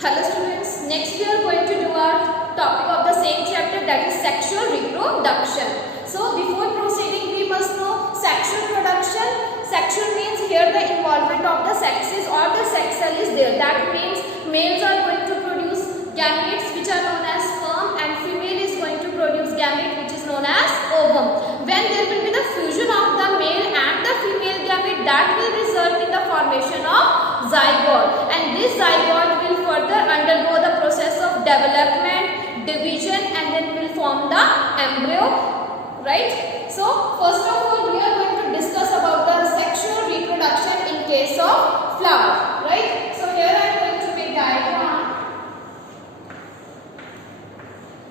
Hello students, next we are going to do our topic of the same chapter, that is sexual reproduction. So before proceeding we must know sexual production. Sexual means here the involvement of the sexes or the sex cell is there. That means males are going to produce gametes which are known as sperm and female is going to produce gamete which is known as ovum. When there will be the fusion of the male and the female gamete, that will result in the formation of zygote, and this zygote will further undergo the process of development, division, and then will form the embryo, right? So first of all we are going to discuss about the sexual reproduction in case of flower, right? So here I am going to make diagram.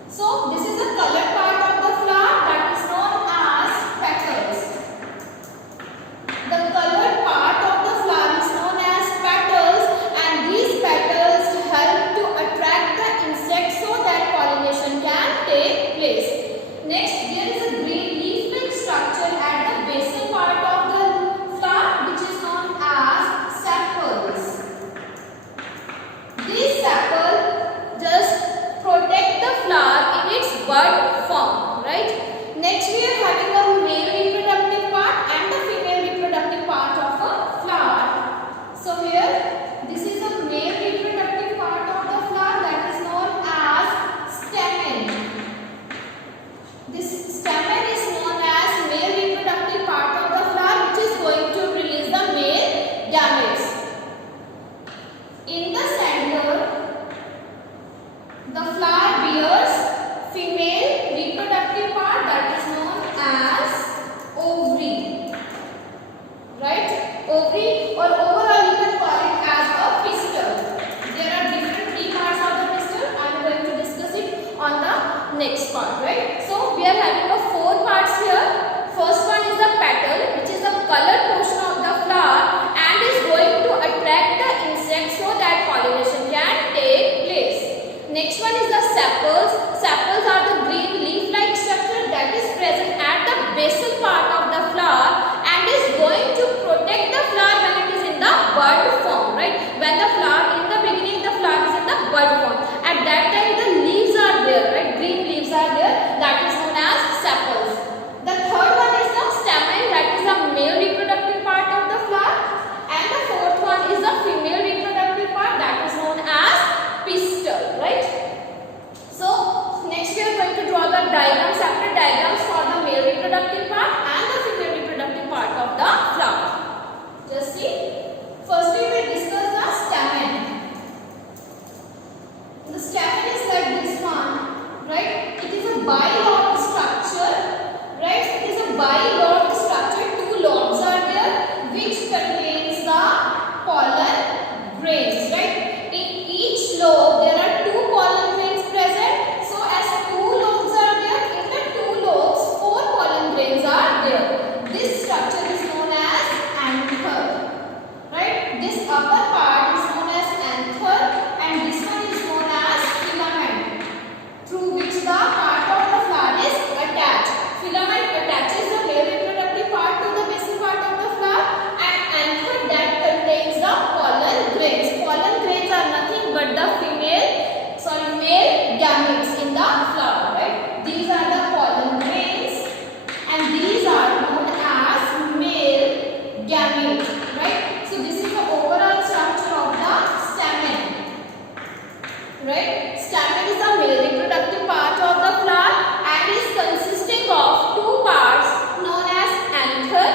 So this is the colored part of the flower, that is known as petals. The colored part of the flower is known as petals, and these petals help to attract the insects so that pollination can take place. Next, there is a green leaf-like structure at the basal part of the flower which is known as sepals. These sepals just protect the flower in its bud form, right? Next, we are having a male reproductive part and the female reproductive part of a flower. So here, this is a male reproductive part of the flower that is known as stamen. This stamen is known as male reproductive part of the flower which is going to release the male gametes. In the center, the flower bears female reproductive part that is known as ovary, right? Ovary, or overall you can call it as a pistil. There are different three parts of the pistil. I am going to discuss it on the next part, right? So we are having a four parts here. First one is the petal, which is the colored portion of the flower and is going to attract the insects so that pollination can take place. Next one is the sepals. Sepals are the green leaf-like structure that is present at the basal part of the flower and is going to protect the flower when it is in the bud form, right? When the flower, in the beginning the flower is in the bud form. At that time the leaves are there, right? Green leaves are there. That is known as sepals. The third one is the stamen, that is the male reproductive part of the flower. And the fourth one is the female reproductive part that is known as pistil, right? So next we are going to draw the diagrams, separate diagrams for the male reproductive part and the female reproductive part of the flower. Just see. Firstly we will discuss the stamen. The stamen is like this one, right? It is a bilobed structure, right? It is a bilobed structure. Two lobes are there which contains the pollen grains, right? In each lobe there are two pollen grains present. So as two lobes are there, in the two lobes four pollen grains are there. This structure is known as anther, right? This upper part is known as anther and this one is known as filament, through which the part of the flower is attached. Filament attaches the male reproductive part to the basal part of the flower, and anther that contains the pollen grains. Pollen grains are nothing but the male gametes in the flower, right? These are the pollen grains and these are known as male gametes, right? So this is the overall structure of the stamen, right? Stamen is the male reproductive part of the flower and is consisting of two parts known as anther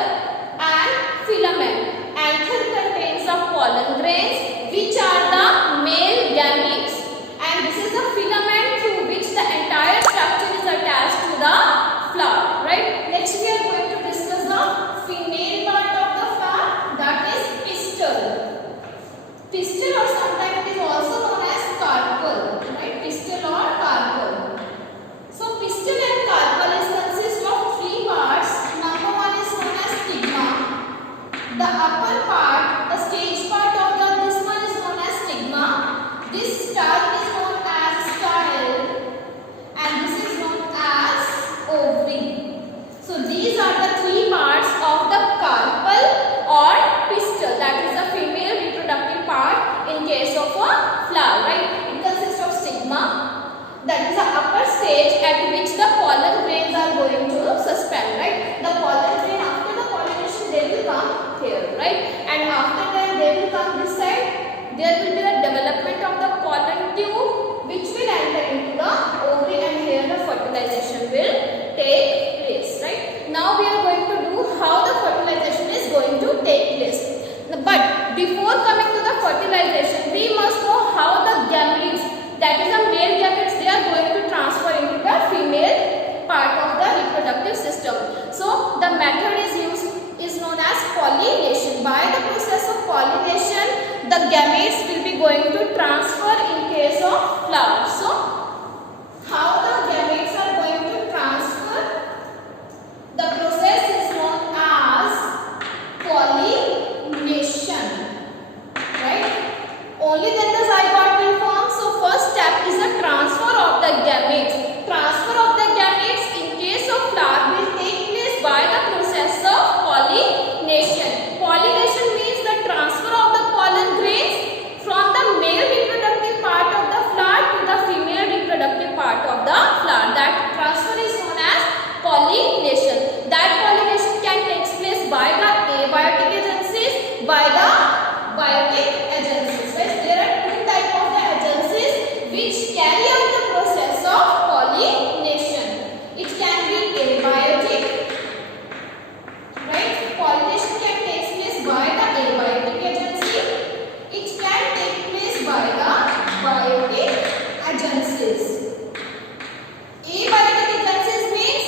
and filament. Anther contains the pollen grains which are the male gametes, and this is the filament through which the entire structure is attached to the flower, right? Next we are going to discuss the female part of the flower, that is pistil. Pistil, or sometimes it is also known as carpel, right? Pistil or carpel. So pistil and carpel consist of three parts. Number one is known as stigma. The upper part, the stage part of this one is known as stigma. This stalk is known as style and this is known as ovary. So these are the three parts of the carpel or pistil, that is the female reproductive part in case of a flower, right? It consists of stigma, that is the upper stage at which the pollen grains are going to suspend, right? The pollen grain, after the pollination, they will come here, right? And after that they will come this side. There will be the development of the pollen tube which will enter into the ovary, and here the fertilization will take place, right? Now we are going to do how the fertilization is going to take place. But before coming to the fertilization, we must know how the gametes, that is the male gametes, they are going to transfer into the female part of the reproductive system. So the method is known as pollination. By the process of pollination, the gametes will be going to transfer in case of flowers. So how the gametes are going to transfer? The process is known as pollination, right? Only then the zygote will form. So first step is the transfer of the gametes. Transfer of the gametes in case of flower will take place by the process of pollination. Pollination means the transfer of the pollen grains from the male reproductive part of the flower to the female reproductive part of the flower. That transfer is known as pollination. That pollination can take place by the abiotic agencies, by the biotic agencies, right? There are two types of the agencies which carry out the process of pollination. It can be abiotic, right? Pollination can take place by the abiotic agency. It can take place by the biotic agencies. Abiotic agencies means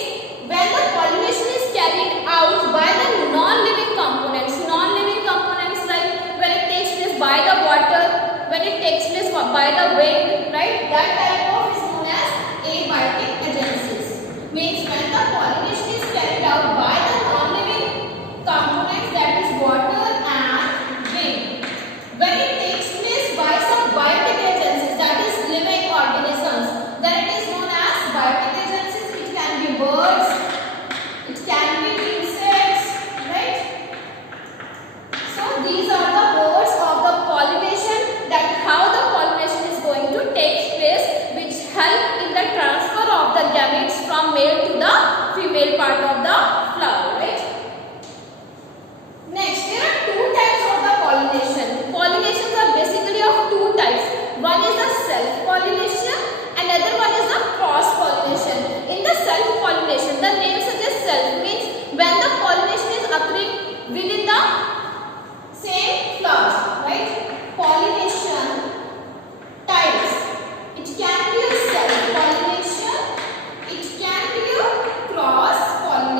when the pollination is carried out by the non-living components. Non-living components, like when it takes place by the water, when it takes place by the wind, right? That type of is known as abiotic agencies. Means when the pollination is carried out by the non-living components, that is water and wind. When it takes place by some biotic agencies, that is living organisms, then it is known as biotic agencies. It can be birds, it can be insects, right? So these are the modes of the pollination, that how the pollination is going to take place, which help in the transfer of the gametes from male to the female part of the flower, right? Next, there are two types of the pollination. Pollinations are basically of two types. One is the self-pollination, another one is the cross-pollination. In the self-pollination, the name suggests self, means when the pollination is occurring within the same flowers, right? Pollination types. It can be a self-pollination, it can be a cross-pollination.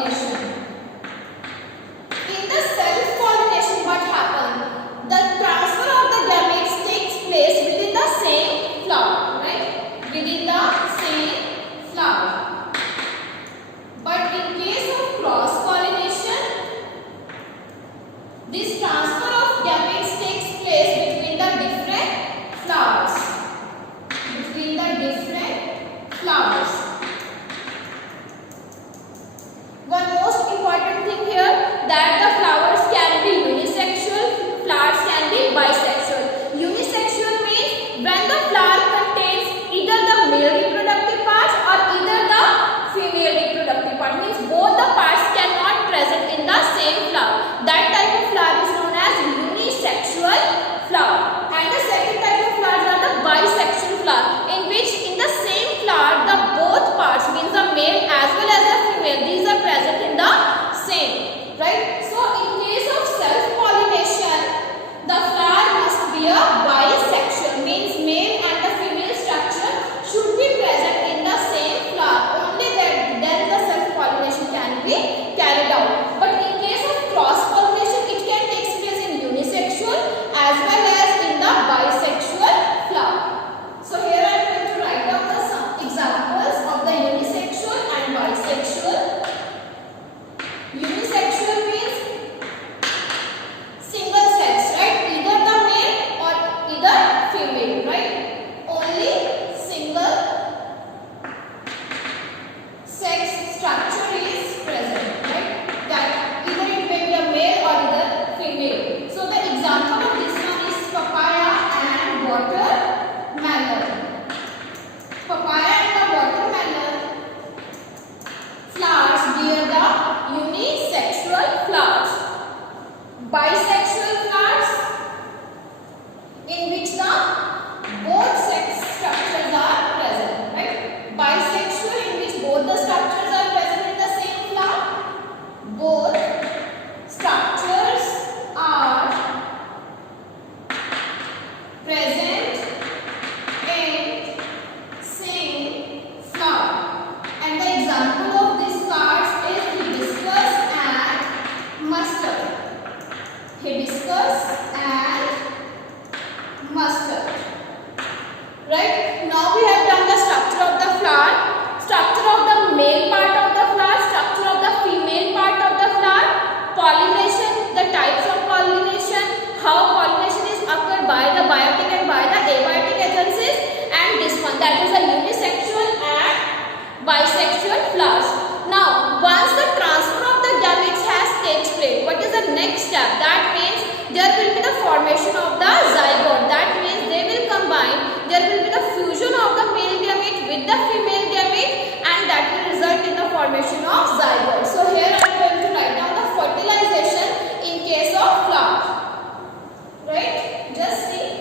Right? Now we have done the structure of the flower, structure of the male part of the flower, structure of the female part of the flower, pollination, the types of pollination, how pollination is occurred by the biotic and by the abiotic agencies, and this one, that is the unisexual and bisexual flowers. Now, once the transfer of the gametes has takes place, what is the next step? That means there will be the formation of the zygote. That means they will combine. There will be the fusion of the male gamete with the female gamete, and that will result in the formation of zygote. So here I am going to write down the fertilization in case of flower. Right? Just see.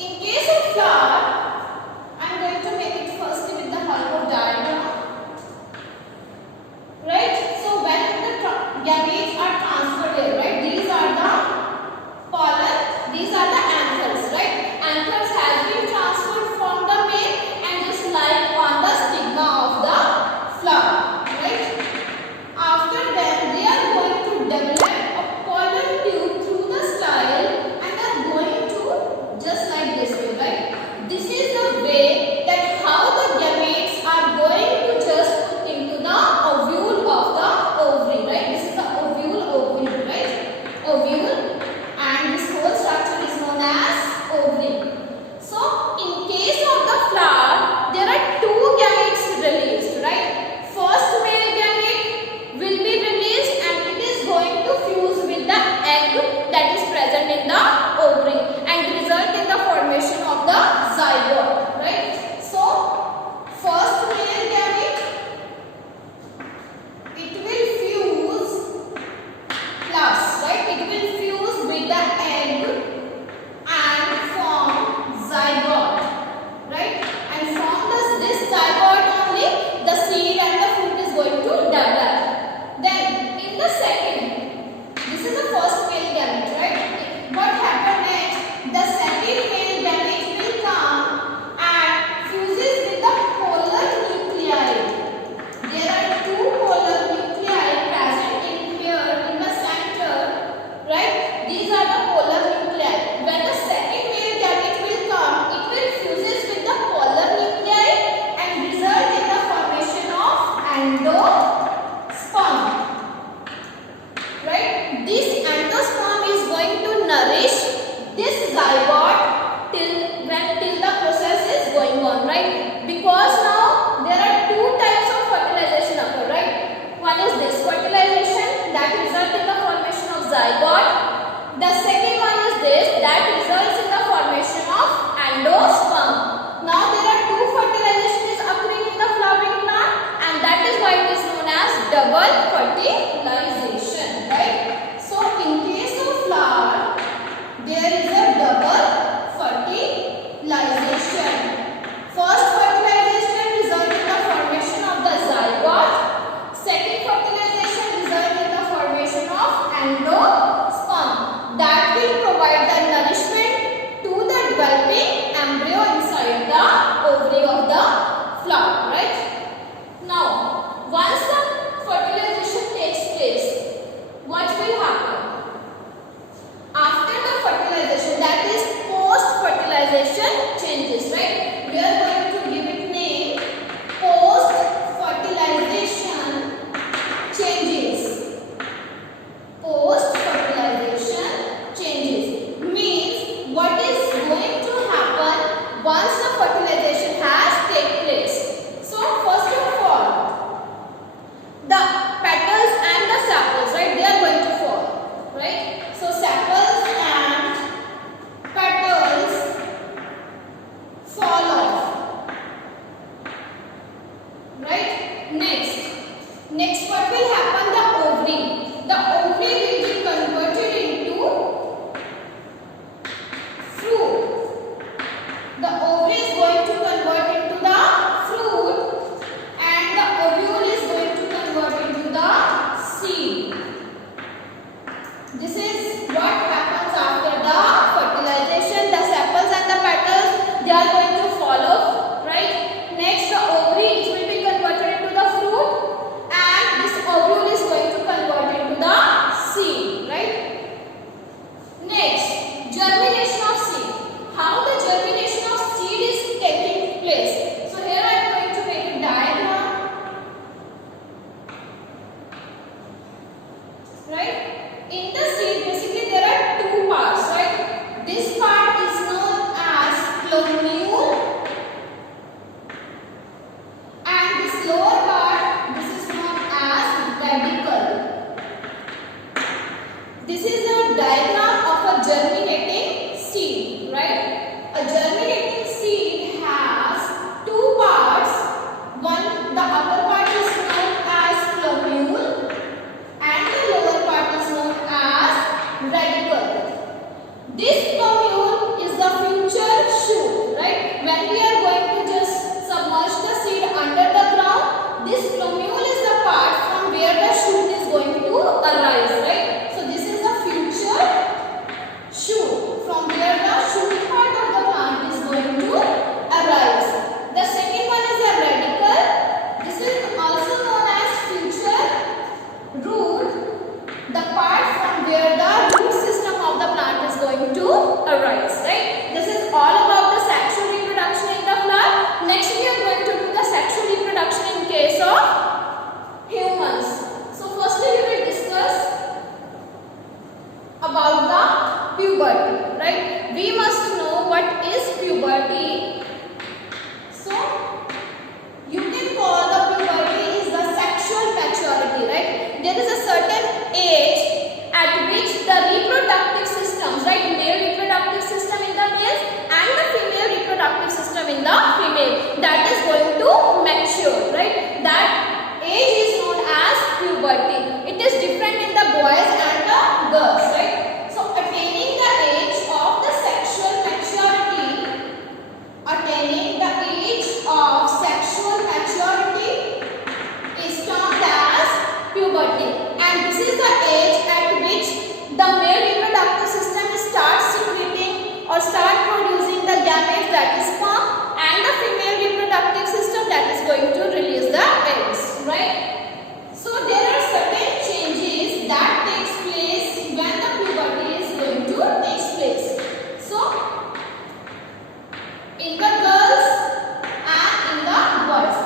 In case of flower, I am going to make it firstly with the help of diagram. Right? So when the gametes are transferred here, right? These are the pollen, these are the anthers, right? Anthers has been transferred from the male and just like on the stigma of the flower, right? After that, they are going to develop a pollen tube through the style and are going to just like this way, right? This is the way that how the gametes are going to just put into the ovule of the ovary, right? This is the ovule, right? Ovule, and this whole structure is known as ovary. So, in case of the flower, there are two gametes released, right? First male gamete will be released and it is going to fuse with the egg that is present in the ovary and result in the formation of the zygote, right? So, first male gamete, it will fuse plus, right? It will fuse with the egg and form zygote, right? And from this zygote only the seed and the fruit is going to develop. Then in the second, this is the first male gamete, right? What happened next? The second male gamete will come and fuses with the polar nuclei. There are two polar nuclei present in here in the center, right? These are the polar nuclei. When the second male gamete will come, it will fuses with the polar nuclei and result in the formation of endosperm, right? This endosperm is going to nourish this zygote till the process is going on, right? Because now there are two types of fertilization occur, right? One is this fertilization that results in the formation of zygote. The second one is this that results in the formation of endosperm. Now there are two fertilizations occurring in the flowering plant, and that is why it is known as double fertilization, right? So in case of flower, there is a double fertilization. First fertilization results in the formation of the zygote. Second fertilization results in the formation of endosperm that will provide the nourishment to the developing embryo inside the ovary of the flower, right? Now, once the fertilization takes place, what will happen? After the fertilization, that is post-fertilization changes, right? We are going to give it name post-fertilization changes. Post-fertilization changes means what is going to happen once the fertilization has taken place. So, first of all, the petals and the sepals, right? They are going to fall, right? So, sepals and petals fall off, right? Next what will happen? The ovary. The ovary will be converted into fruit. The ovary is going to convert into germinating seed has two parts. One, the upper part is known as plumule and the lower part is known as radicle. This plumule is the future shoot, right? When we are going to just submerge the seed under the ground, this plumule is the part from where the shoot is going to arise, right? So this is the future shoot from where the shoot part of the plant is going to arise. The second one is a radicle. This is also known as future root, the part from where the root system of the plant is going to arise, right? This is all about the sexual reproduction in the flower. Next we are going to do the sexual reproduction in case of humans. So firstly we will discuss about the puberty, right? We must know what is puberty. So you can call the puberty is the sexual maturity, right? There is a certain age at which the reproductive systems, right? Male reproductive system in the male and the female reproductive system in the female, that is going to mature, right? That age is known as puberty. It is different in the boys and the girls, right? So attaining the age of the sexual maturity, attaining the age of sexual maturity is termed as puberty, and this is the age at which the male reproductive system starts secreting or start producing the gametes, that is sperm, and the female reproductive system that is going to release the eggs, right? So there are certain changes that takes place when the puberty is going to take place. So in the girls and in the boys.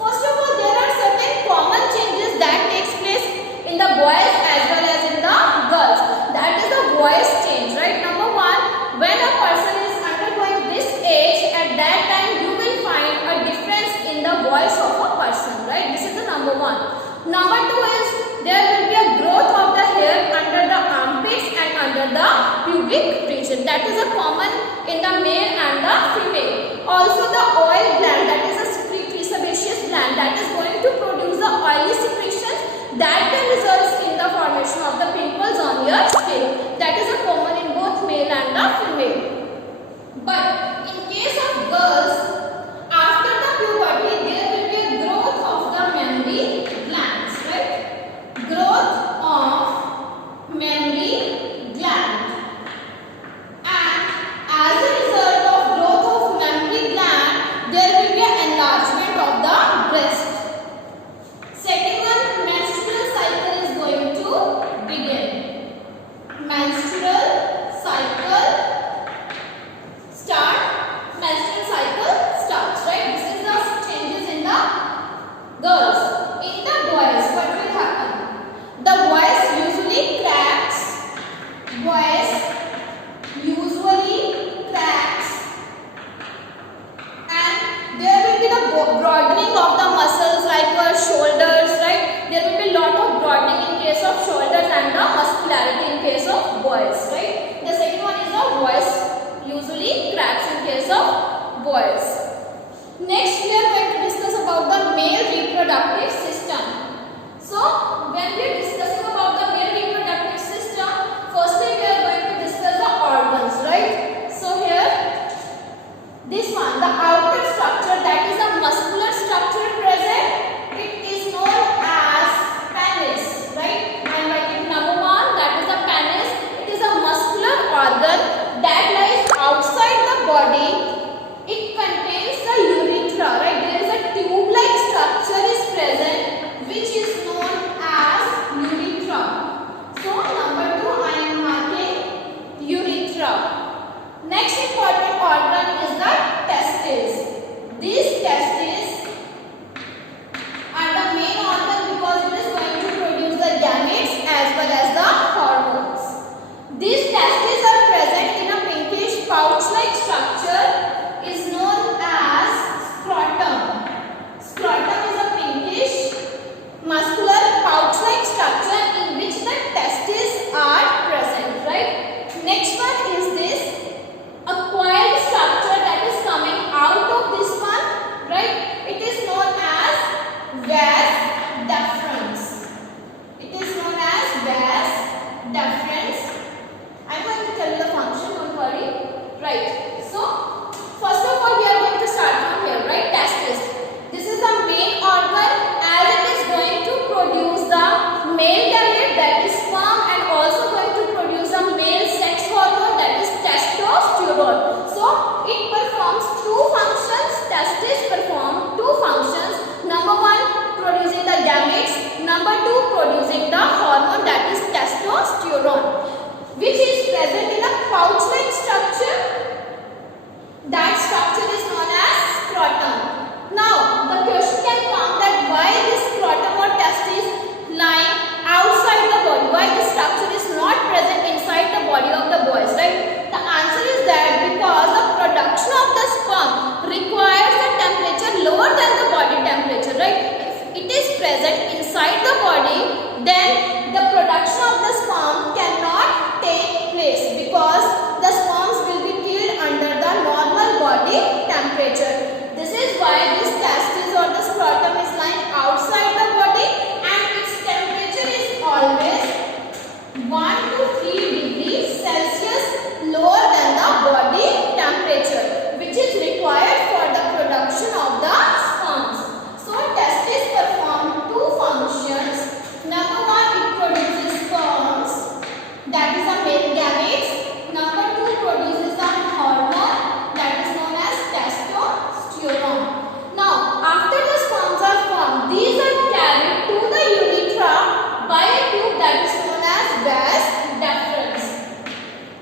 First of all, there are certain common changes that takes place in the boys as well as in the girls. That is the voice change, right? Number one, when a person is undergoing this age, at that time you will find a difference in the voice of a person, right? This is the number one. Number two is there will be a growth of the hair under the armpits and under the pubic region. That is a common in the male and the female. Also the oil gland, that is a secretory sebaceous gland, that is going to produce the oily secretions that can result in the formation of the pimples on your skin. That is a common in both male and the female. But in case of girls, after the puberty there will be a growth of the mammary glands, right? Growth of mammary gland, and as a result of growth of mammary gland there will be an enlargement of the breast. Second one, menstrual cycle is going to begin. Menstrual cycle starts, right? This is the changes in the girls. In the boys, what will happen? The boys usually cracks. Boys usually cracks, and there will be the broadening of the muscles like shoulders, right? There will be a lot of broadening in case of shoulders and the muscularity in case of boys, right? The second one is the voice usually cracks in case of boys. Next we are going to discuss about the male reproductive system. So when we are discussing about the male reproductive system, firstly we are going to discuss the organs, right? So here, this one, the outer structure, that is a muscular structure present, it is known as penis, right? I am writing number one, that is the penis. It is a muscular organ that lies outside the body. It contains the urethra, right? There is a tube-like structure is present which is known as urethra. So number two, I am marking urethra. Next important organ is the testes. These testes are the main organ because it is going to produce the gametes as well as the hormones. These testes are present in a pinkish pouch-like structure is known as scrotum. Scrotum is a pinkish muscular pouch-like structure in which the testes are present, right? Next one is this acquired structure right? So first of all we are going to start from here, right? Testis. This is the main organ as it is going to produce the male gamete, that is sperm, and also going to produce a male sex hormone, that is testosterone. So it performs two functions. Testis perform two functions. Number one, producing the gametes. Number two, producing the hormone, that is testosterone, which is present in a pouch-like structure. That structure is known as scrotum. Now the question can come that why this scrotum or testis lying outside the body? Why this structure is not present inside the body of the boys, right? The answer is that because the production of the sperm requires a temperature lower than the body temperature, right? If it is present inside the body, then the production of the sperm cannot take place because the sperms will be killed under the normal body temperature. This is why this testis or the scrotum is lying outside the body and its temperature is always 1 to 3 degrees Celsius lower than the body temperature, which is required for the production of the sperms. So testis perform two functions. Number one, it produces sperms, that is the male gametes. Number two, produces a hormone, that is known as testosterone. Now, after the sperms are formed, these are carried to the urethra by a tube that is known as vas deferens.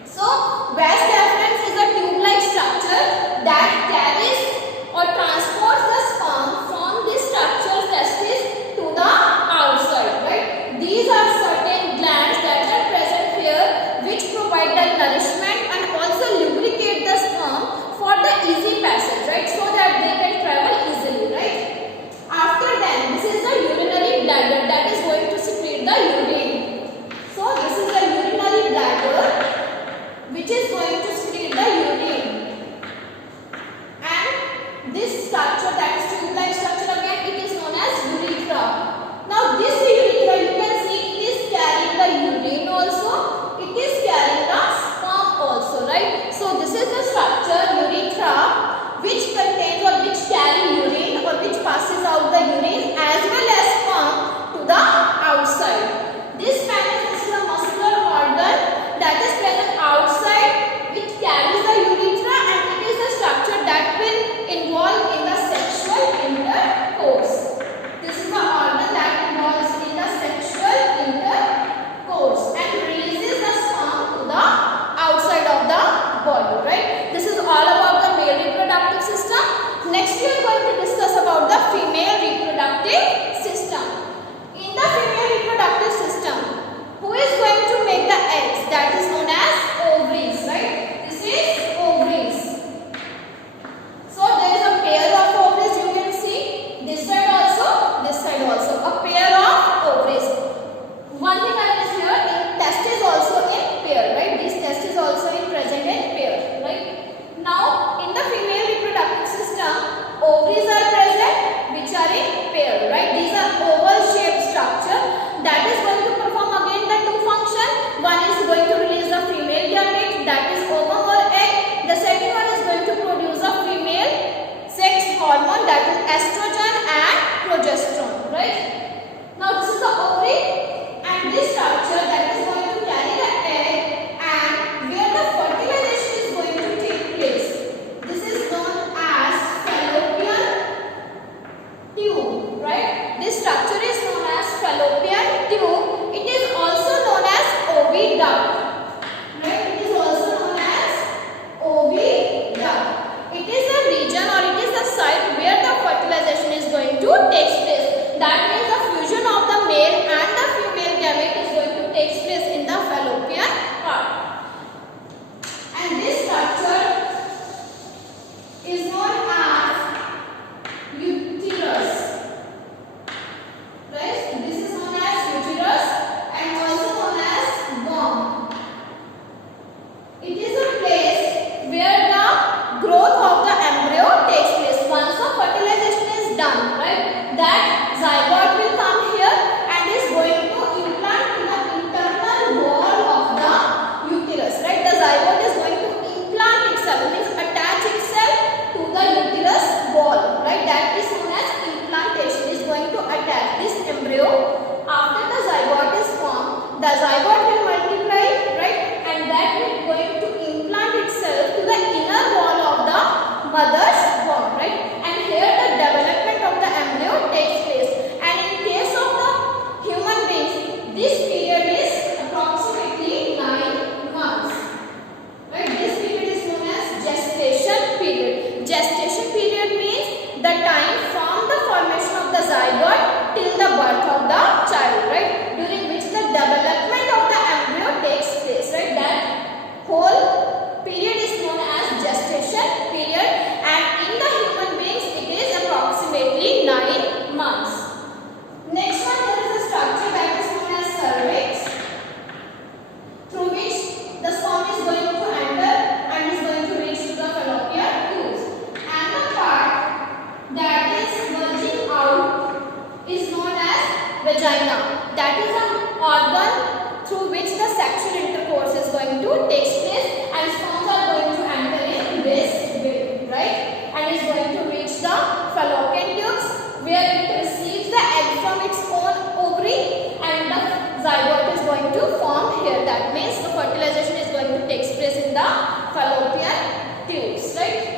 So, vas deferens is a tube-like structure that carries or transports the sperm from this structure testis to the outside, right? These are certain glands that are present here which provide the nourishment and also lubricate the sperm for the easy passage, right? So that they can travel easily, right? After then, this is the urinary bladder that is going to secrete the urine. So this is the urinary bladder which is going to secrete the urine. And this structure, that is tube-like structure, again it is known as urethra. Now this urethra, you can see it is carrying the urine also, it is carrying the sperm also, right? So this is the structure, urethra, which contains or which carry urine or which passes out the urine as well as sperm to the outside. This penis is a muscular organ that is present outside which carries the urethra, and it is the structure that will involve in the sexual intercourse. This is the organ that involves in the sexual intercourse and releases the sperm to the outside of the body, right? This is all about the male reproductive system. Next we are going to discuss about the female reproductive system. In the female reproductive system, who is going to make the eggs? That is known as ovaries, right? This is ovaries. So there is a pair of ovaries, you can see this side also, a pair of ovaries. One thing I is here, in testis also in pair, right? These testis also in present in pair, right? Now in the female reproductive system, embryo. After the zygote is formed, the zygote will multiply, right? And that will going to implant itself to the inner wall of the mother's womb, right? And here the development of the embryo takes place. And in case of the human beings, this period is approximately 9 months. Right? This period is known as gestation period. Gestation period means the time from the formation of the zygote till the birth of the child, right? During which the development of the embryo takes place, right? That whole period is known as gestation period, and in the human beings it is approximately 9 months. Next one, there is a structure that is known as cervix, through which the sperm is going to enter and is going to reach to the fallopian tubes. And the part that is bulging out is known as vagina. That is an organ through which the sexual intercourse is going to take place, and sperms are going to enter in this way, right? And is going to reach the fallopian tubes, where it receives the egg from its own ovary, and the zygote is going to form here. That means the fertilization is going to take place in the fallopian tubes, right?